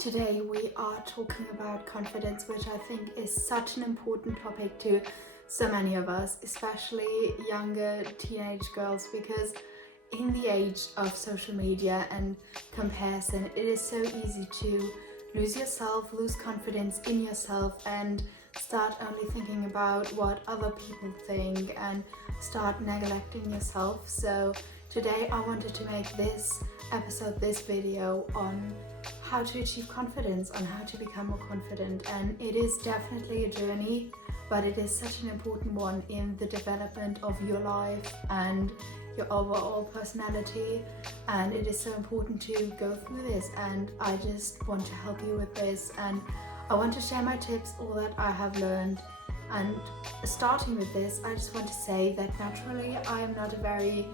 Today we are talking about confidence, which I think is such an important topic to so many of us, especially younger teenage girls, because in the age of social media and comparison, it is so easy to lose yourself, lose confidence in yourself, and start only thinking about what other people think and start neglecting yourself. So today I wanted to make this video on how to achieve confidence, on how to become more confident. And it is definitely a journey, but it is such an important one in the development of your life and your overall personality, and it is so important to go through this, and I just want to help you with this, and I want to share my tips, all that I have learned. And starting with this, I just want to say that naturally I am not a very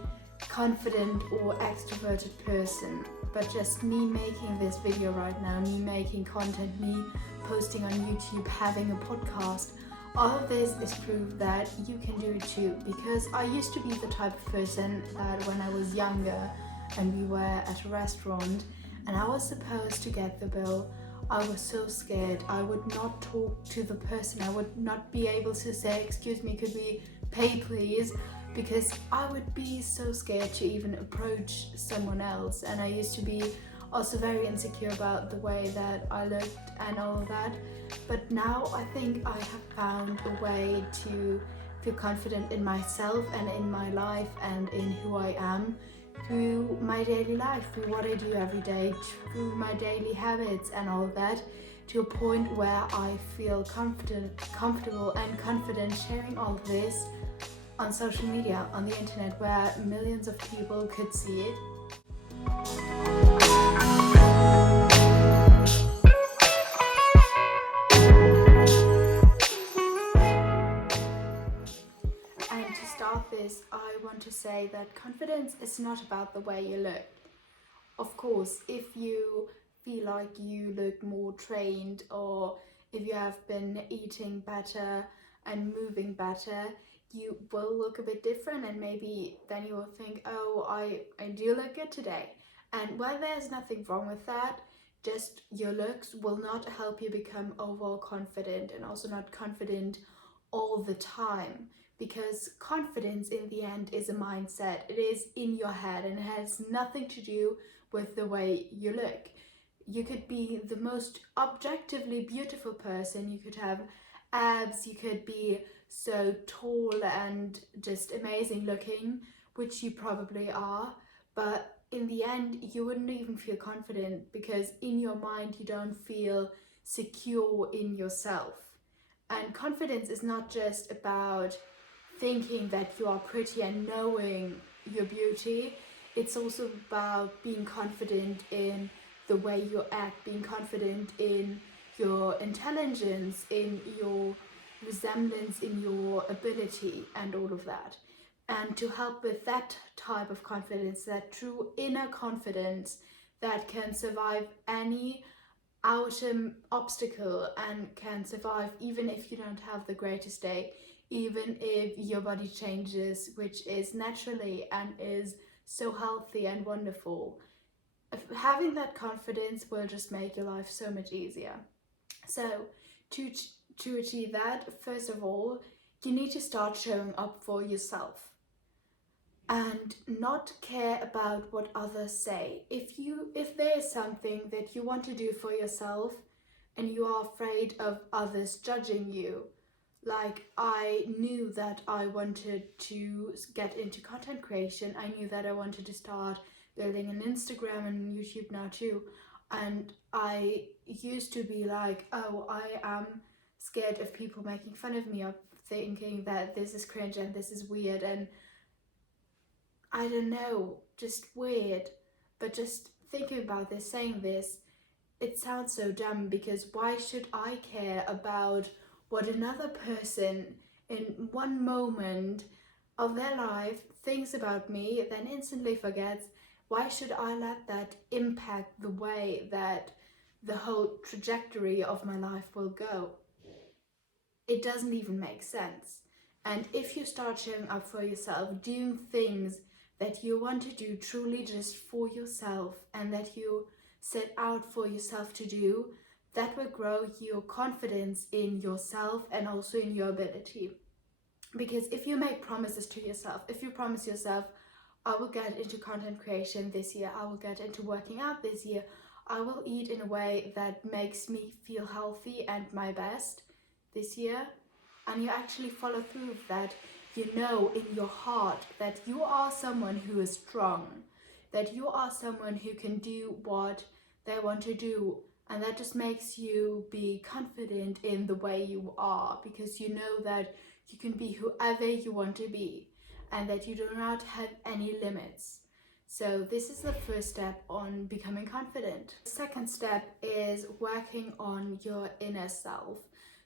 confident or extroverted person, but just me making this video right now, me making content, me posting on YouTube, having a podcast, all of this is proof that you can do it too, because I used to be the type of person that when I was younger and we were at a restaurant and I was supposed to get the bill, I was so scared. I would not talk to the person. I would not be able to say, "Excuse me, could we pay please?" because I would be so scared to even approach someone else, and I used to be also very insecure about the way that I looked and all of that. But now I think I have found a way to feel confident in myself and in my life and in who I am through my daily life, through what I do every day, through my daily habits and all of that, to a point where I feel comfortable and confident sharing all of this on social media, on the internet, where millions of people could see it. And to start this, I want to say that confidence is not about the way you look. Of course, if you feel like you look more trained, or if you have been eating better and moving better, you will look a bit different, and maybe then you will think, oh, I do look good today. And while there's nothing wrong with that, just your looks will not help you become overall confident, and also not confident all the time, because confidence in the end is a mindset. It is in your head and it has nothing to do with the way you look. You could be the most objectively beautiful person, you could have abs, you could be so tall and just amazing looking, which you probably are, but in the end you wouldn't even feel confident, because in your mind you don't feel secure in yourself. And confidence is not just about thinking that you are pretty and knowing your beauty, it's also about being confident in the way you act, being confident in your intelligence, in your resemblance, in your ability, and all of that. And to help with that type of confidence, that true inner confidence that can survive any outer obstacle and can survive even if you don't have the greatest day, even if your body changes, which is naturally and is so healthy and wonderful. Having that confidence will just make your life so much easier. So to achieve that, first of all, you need to start showing up for yourself and not care about what others say. If there is something that you want to do for yourself and you are afraid of others judging you, like I knew that I wanted to get into content creation, I knew that I wanted to start building an Instagram and YouTube now too, and I used to be like, oh, I am scared of people making fun of me, of thinking that this is cringe and this is weird, and I don't know, just weird. But just thinking about this, saying this, it sounds so dumb, because why should I care about what another person in one moment of their life thinks about me, then instantly forgets? Why should I let that impact the way that the whole trajectory of my life will go? It doesn't even make sense. And if you start showing up for yourself, doing things that you want to do truly just for yourself, and that you set out for yourself to do, that will grow your confidence in yourself and also in your ability. Because if you make promises to yourself, if you promise yourself, I will get into content creation this year, I will get into working out this year, I will eat in a way that makes me feel healthy and my best this year, and you actually follow through with that, you know in your heart that you are someone who is strong, that you are someone who can do what they want to do, and that just makes you be confident in the way you are, because you know that you can be whoever you want to be and that you do not have any limits. So this is the first step on becoming confident. The second step is working on your inner self.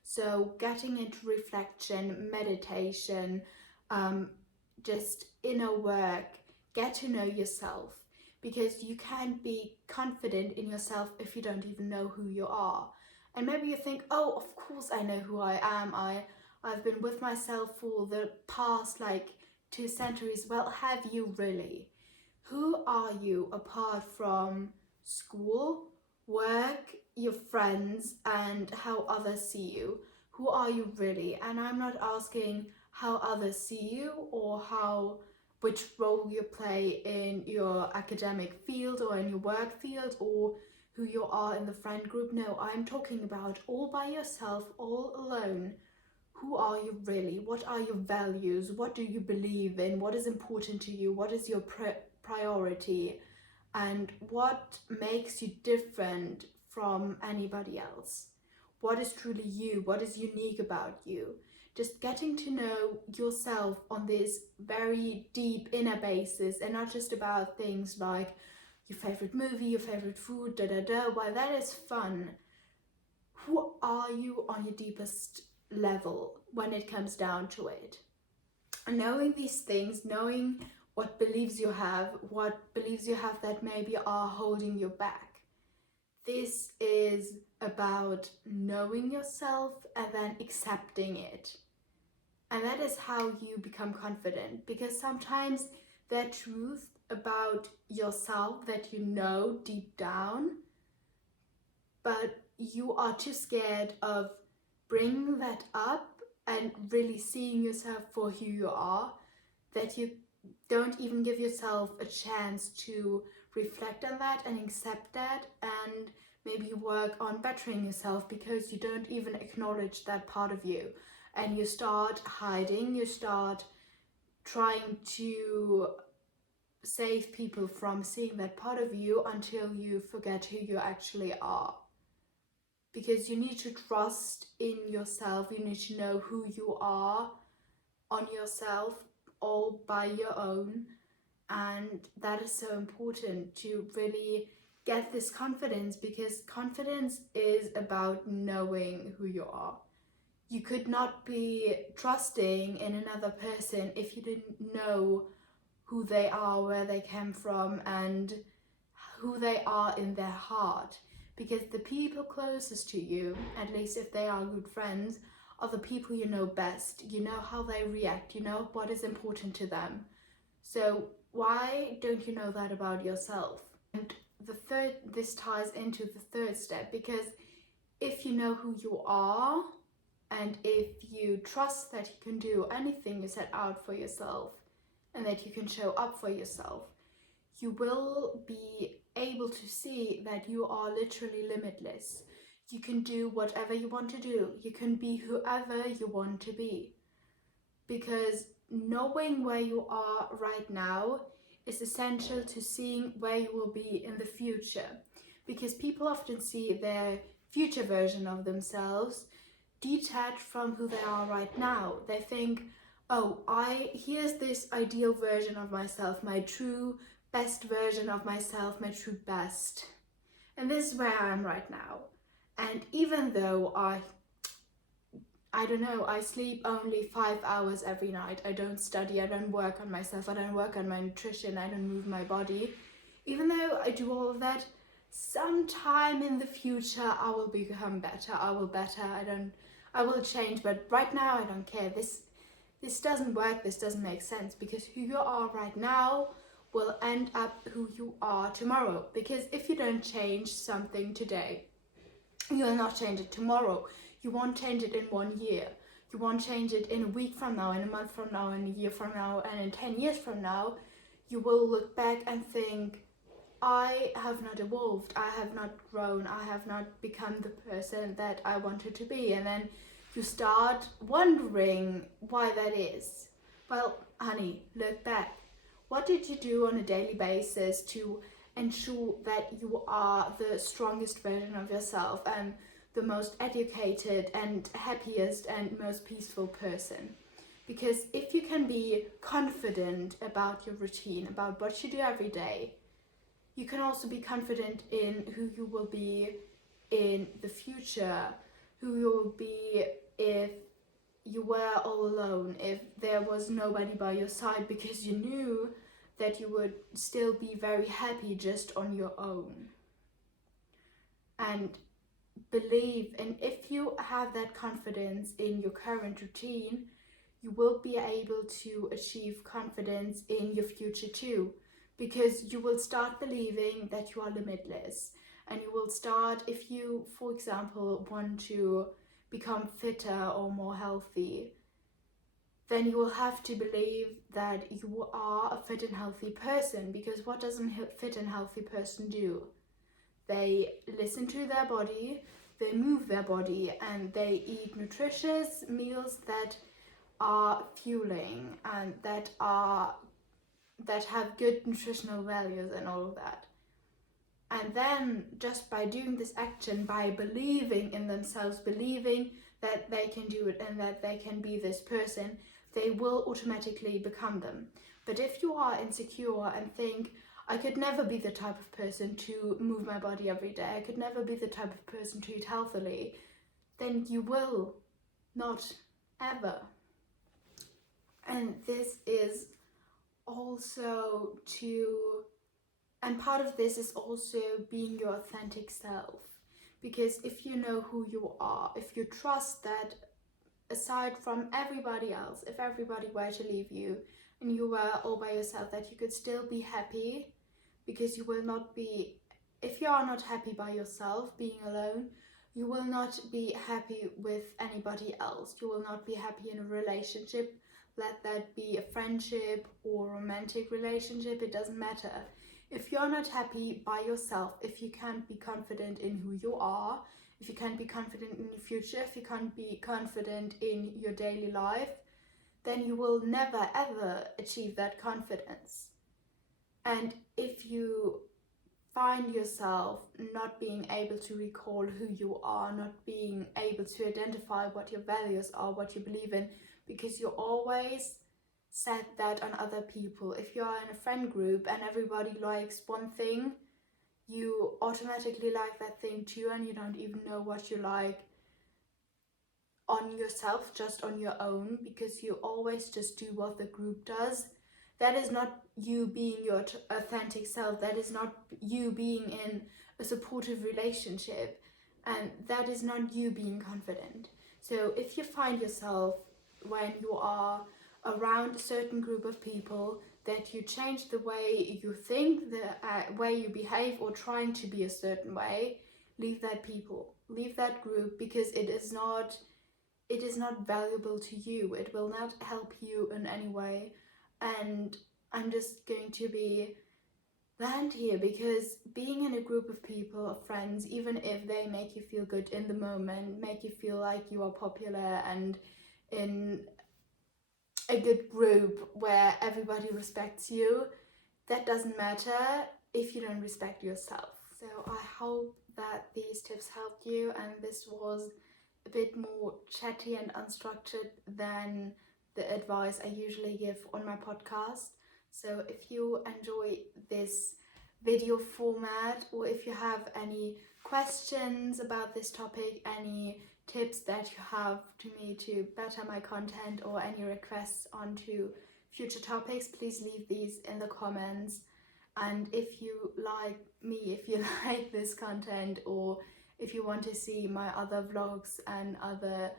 So getting into reflection, meditation, just inner work, get to know yourself, because you can't be confident in yourself if you don't even know who you are. And maybe you think, oh, of course I know who I am. I've been with myself for the past 2 centuries. Well, have you really? Who are you apart from school, work, your friends, and how others see you? Who are you really? And I'm not asking how others see you or which role you play in your academic field or in your work field or who you are in the friend group. No, I'm talking about all by yourself, all alone. Who are you really? What are your values? What do you believe in? What is important to you? What is your priority? And what makes you different from anybody else? What is truly you? What is unique about you? Just getting to know yourself on this very deep inner basis, and not just about things like your favorite movie, your favorite food, while that is fun, who are you on your deepest level when it comes down to it? And knowing these things, knowing what beliefs you have that maybe are holding you back. This is about knowing yourself and then accepting it. And that is how you become confident, because sometimes the truth about yourself that you know deep down, but you are too scared of bringing that up and really seeing yourself for who you are, that you don't even give yourself a chance to reflect on that and accept that and maybe work on bettering yourself, because you don't even acknowledge that part of you, and you start hiding, you start trying to save people from seeing that part of you until you forget who you actually are. Because you need to trust in yourself, you need to know who you are on yourself all by your own, and that is so important to really get this confidence, because confidence is about knowing who you are. You could not be trusting in another person if you didn't know who they are, where they came from, and who they are in their heart. Because the people closest to you, at least if they are good friends, are the people you know best. You know how they react, you know what is important to them. So why don't you know that about yourself? And this ties into the third step, because if you know who you are, and if you trust that you can do anything you set out for yourself, and that you can show up for yourself, you will be able to see that you are literally limitless. You can do whatever you want to do. You can be whoever you want to be. Because knowing where you are right now is essential to seeing where you will be in the future. Because people often see their future version of themselves detached from who they are right now. They think, oh, here's this ideal version of myself, my true best version of myself, my true best. And this is where I am right now. And even though I don't know, I sleep only 5 hours every night, I don't study, I don't work on myself, I don't work on my nutrition, I don't move my body, even though I do all of that, sometime in the future I will become better, I will change, but right now I don't care. This doesn't work, this doesn't make sense, because who you are right now will end up who you are tomorrow. Because if you don't change something today, you will not change it tomorrow. You won't change it in 1 year. You won't change it in a week from now, in a month from now, in a year from now, and in 10 years from now. You will look back and think, I have not evolved, I have not grown, I have not become the person that I wanted to be. And then you start wondering why that is. Well, honey, look back. What did you do on a daily basis to ensure that you are the strongest version of yourself and the most educated and happiest and most peaceful person? Because if you can be confident about your routine, about what you do every day, you can also be confident in who you will be in the future, who you will be if you were all alone, if there was nobody by your side, because you knew that you would still be very happy just on your own. And believe, and if you have that confidence in your current routine, you will be able to achieve confidence in your future too, because you will start believing that you are limitless. And you will start, if you, for example, want to become fitter or more healthy, then you will have to believe that you are a fit and healthy person. Because what does a fit and healthy person do? They listen to their body, they move their body, and they eat nutritious meals that are fueling and that have good nutritional values and all of that. And then just by doing this action, by believing in themselves, believing that they can do it and that they can be this person, they will automatically become them. But if you are insecure and think, I could never be the type of person to move my body every day, I could never be the type of person to eat healthily, then you will not ever. And this is also and part of this is also being your authentic self. Because if you know who you are, if you trust that aside from everybody else, if everybody were to leave you and you were all by yourself, that you could still be happy, because you will not be, if you are not happy by yourself, being alone, you will not be happy with anybody else. You will not be happy in a relationship, let that be a friendship or romantic relationship, it doesn't matter. If you're not happy by yourself, if you can't be confident in who you are, if you can't be confident in your future, if you can't be confident in your daily life, then you will never ever achieve that confidence. And if you find yourself not being able to recall who you are, not being able to identify what your values are, what you believe in, because you always set that on other people. If you are in a friend group and everybody likes one thing, you automatically like that thing too, and you don't even know what you like on yourself, just on your own, because you always just do what the group does. That is not you being your authentic self. That is not you being in a supportive relationship, and that is not you being confident. So if you find yourself, when you are around a certain group of people, that you change the way you think, the way you behave, or trying to be a certain way, leave that people, leave that group, because it is not valuable to you. It will not help you in any way. And I'm just going to be bland here, because being in a group of people, of friends, even if they make you feel good in the moment, make you feel like you are popular and in a good group where everybody respects you, that doesn't matter if you don't respect yourself. So I hope that these tips helped you, and this was a bit more chatty and unstructured than the advice I usually give on my podcast. So if you enjoy this video format, or if you have any questions about this topic, any tips that you have to me to better my content, or any requests onto future topics, please leave these in the comments. And if you like me, if you like this content, or if you want to see my other vlogs and other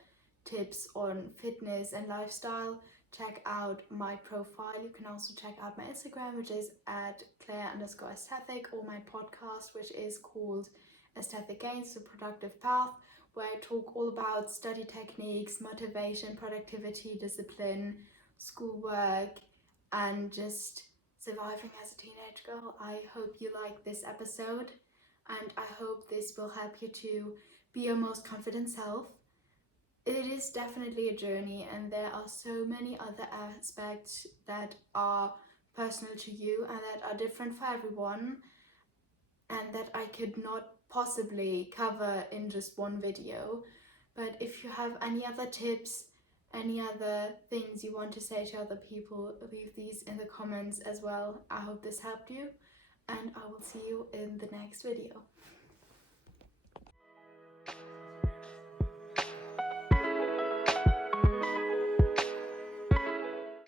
tips on fitness and lifestyle, check out my profile. You can also check out my Instagram, which is at Claire_Aesthetic, or my podcast, which is called Aesthetic Gains, The Productive Path, where I talk all about study techniques, motivation, productivity, discipline, schoolwork, and just surviving as a teenage girl. I hope you like this episode, and I hope this will help you to be your most confident self. It is definitely a journey, and there are so many other aspects that are personal to you and that are different for everyone, and that I could not possibly cover in just one video. But if you have any other tips, any other things you want to say to other people, leave these in the comments as well. I hope this helped you, and I will see you in the next video.